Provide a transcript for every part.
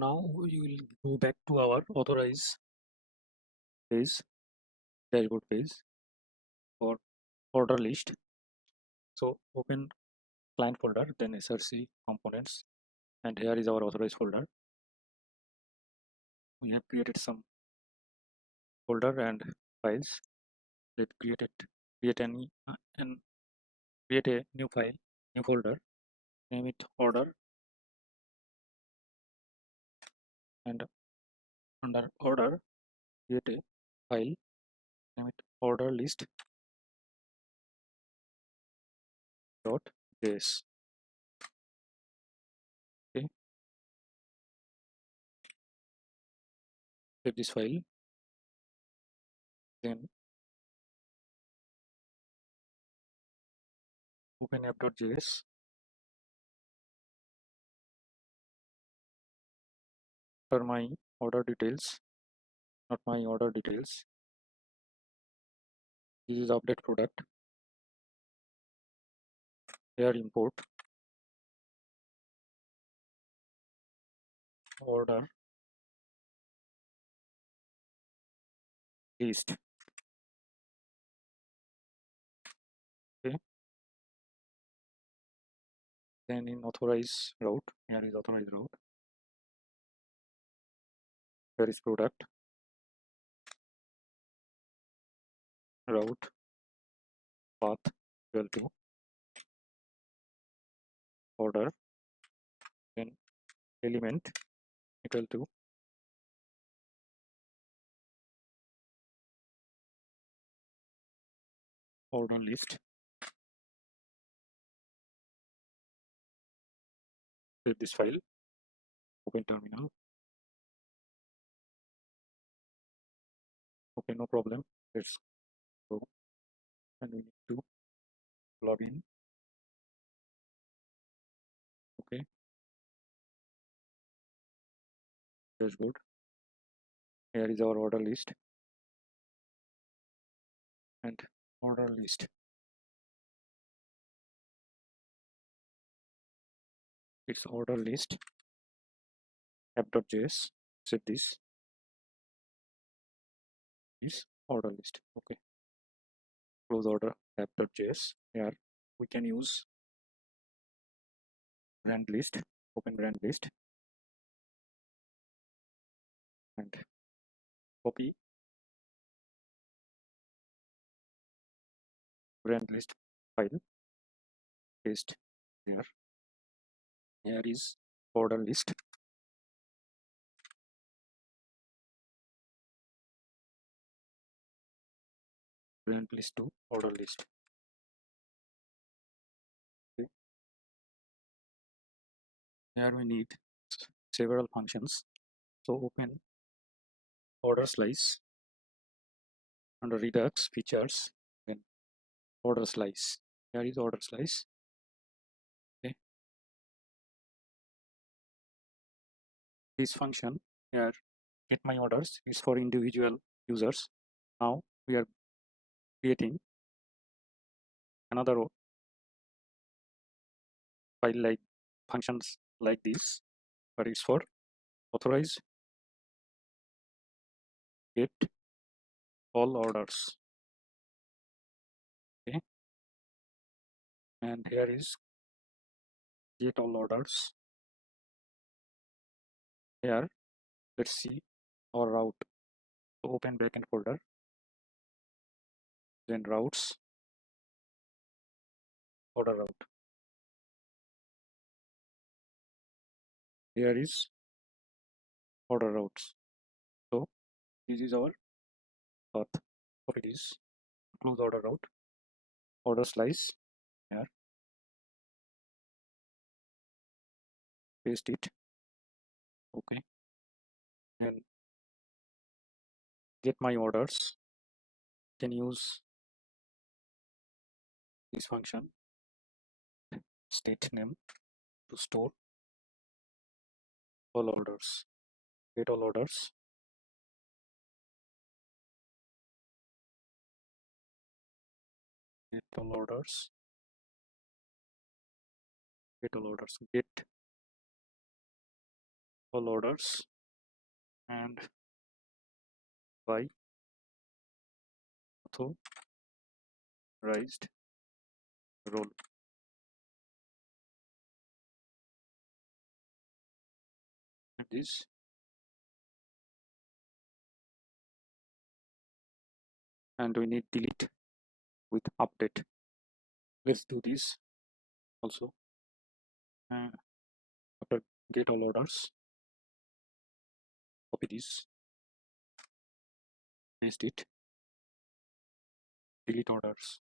Now we will go back to our authorize page, dashboard page for order list. So open client folder, then src components, and here is our authorized folder. We have created some folder and files. Let's create a new file, new folder, name it order, and under order create a file, name it order list .js. Okay, save this file, then open app.js. For my order details, not my order details. This is update product. Here import order list. Okay. Then in authorize route, here is authorized route. Here is product route path equal to order, then element equal to order list. Save this file, open terminal. Okay, no problem. Let's go, and we need to log in. Okay, dashboard. Here is our order list and order list. It's order list app.js. Set this is order list. Okay, close order app.js. Here we can use brand list. Open brand list and copy brand list file, paste here. Here is order list. Brand list to order list. Okay. Here we need several functions. So open order slice under redux features, then order slice. Here is order slice. Okay. This function here, get my orders, is for individual users. Now we are creating another file like functions like this, but it's for authorize get all orders. Okay, and here is get all orders. Here let's see our route. So open backend folder, then routes, order route. Here is order routes. So this is our path of it is close order route, order slice. Here paste it. Okay, and get my orders. Can use this function state name to store all orders. Get all orders. Get all orders. Get all orders. Get all orders and by authorized role. And this, and we need delete with update. Let's do this also. After get all orders, copy this, paste it, delete orders,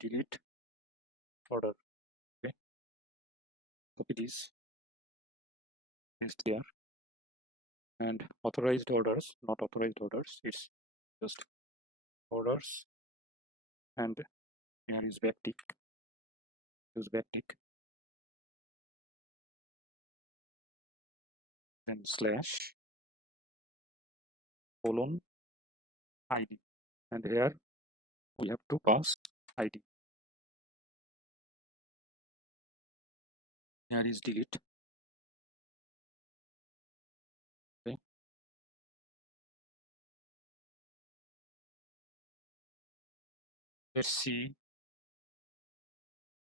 delete order. Okay, copy this, paste there, and authorized orders, not authorized orders. It's just orders, and here is backtick. Use backtick, then slash colon ID, and here we have to pass ID. Here is delete. Okay, let's see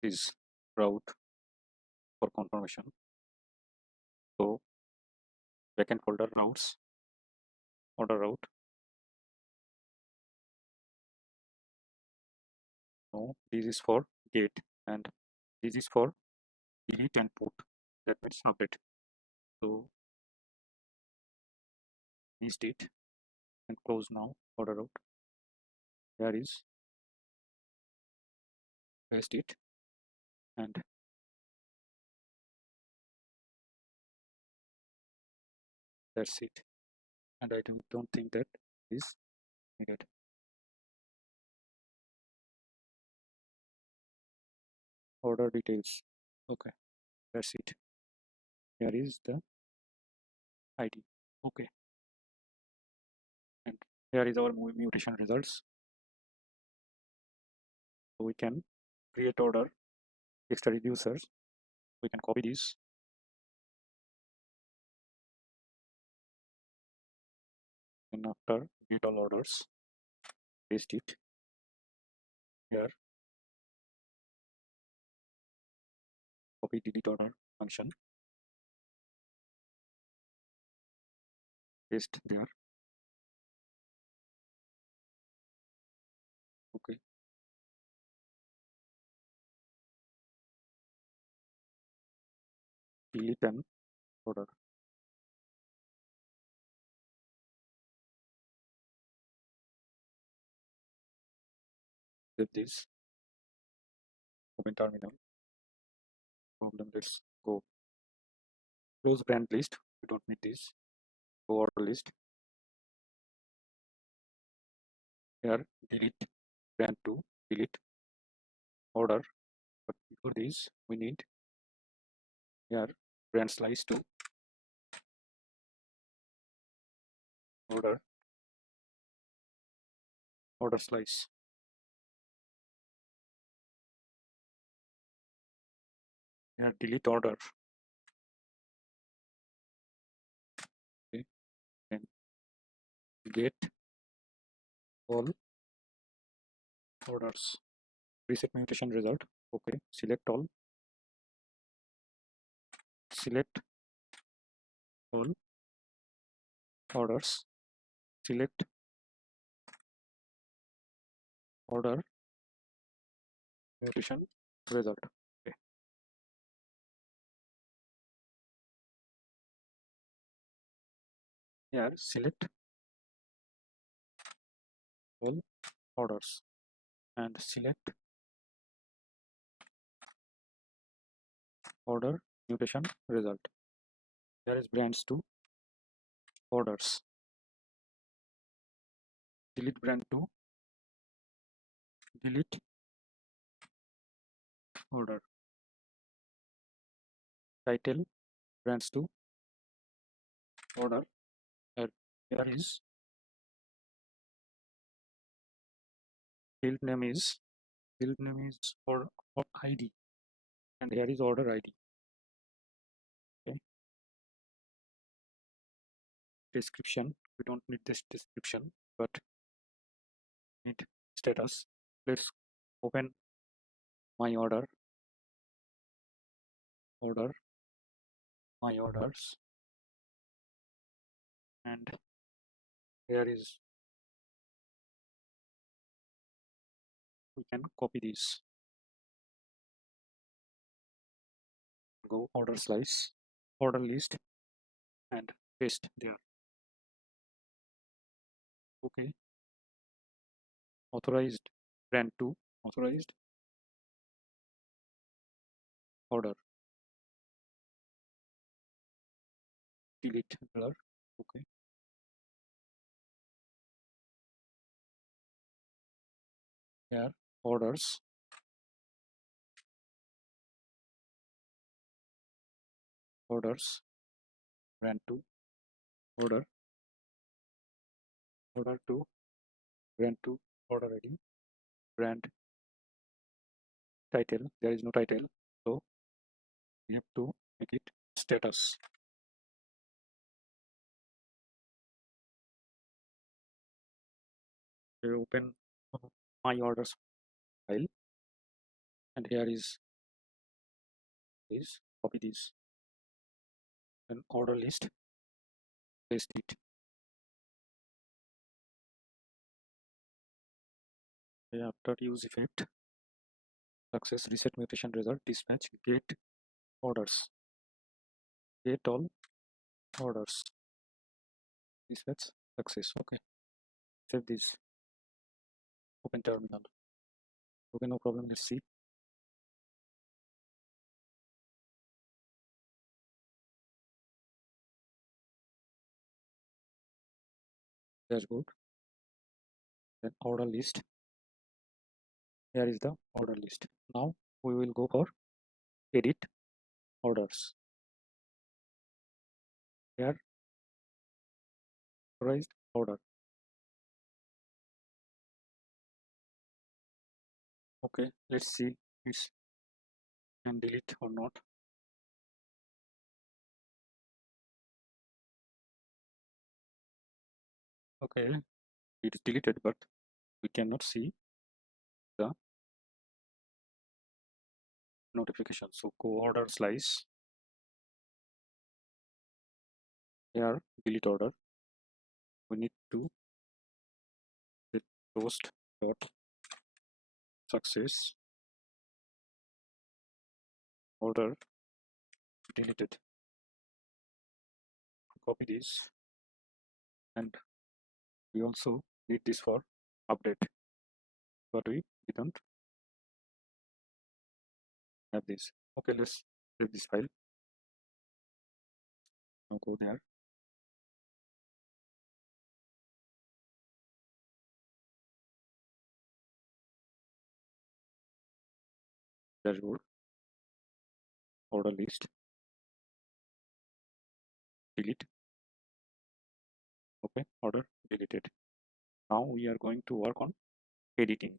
this route for confirmation. So backend folder routes, order route. No, this is for get, and this is for delete and put. That means update. So paste it and close now. Order route. Here is paste it, and that's it. And I don't think that is needed. Order details. Okay, that's it. Here is the ID. Okay, and here is our mutation results. So we can create order extra reducers. We can copy this, and after get all orders, paste it here. Copy delete order function, paste there. Okay, delete an order. Save this. Open terminal. Problem. Let's go. Close brand list. We don't need this. Go order list. Here delete brand 2. Delete order. But before this, we need here brand slice 2. Order. Order slice. Here delete order. Okay. And get all orders. Reset mutation result. Okay. Select all. Select all orders. Select order mutation result. Okay. Here select all orders and select order mutation result. There is brands to orders. Delete brand 2. Delete order. Title brands to order. Here is field name is or ID, and here is order ID. description. We don't need this description, but need status. Let's open my order, my orders, and here is, we can copy this, go order slice, order list, and paste there. Okay, authorized brand 2, authorized order, delete blur. Okay, here orders, brand 2, order, 2, brand 2, order ID, brand title. There is no title, so we have to make it status. We open my orders file, and here is this, copy this, and order list, paste it. After use effect, success, reset mutation result, dispatch, get orders, get all orders, dispatch, success. Okay, save this, open terminal. Okay, no problem. Let's see. Dashboard, then order list. Here is the order list. Now we will go for edit orders. Here, authorized order. Okay, let's see it's can delete or not. Okay, it is deleted, but we cannot see the notification. So go order slice. Here, delete order. We need to get post dot success order deleted. Copy this, and we also need this for update, but we didn't have this. Okay, let's save this file. Now go there, dashboard, order list, delete. Okay, order deleted. Now we are going to work on editing.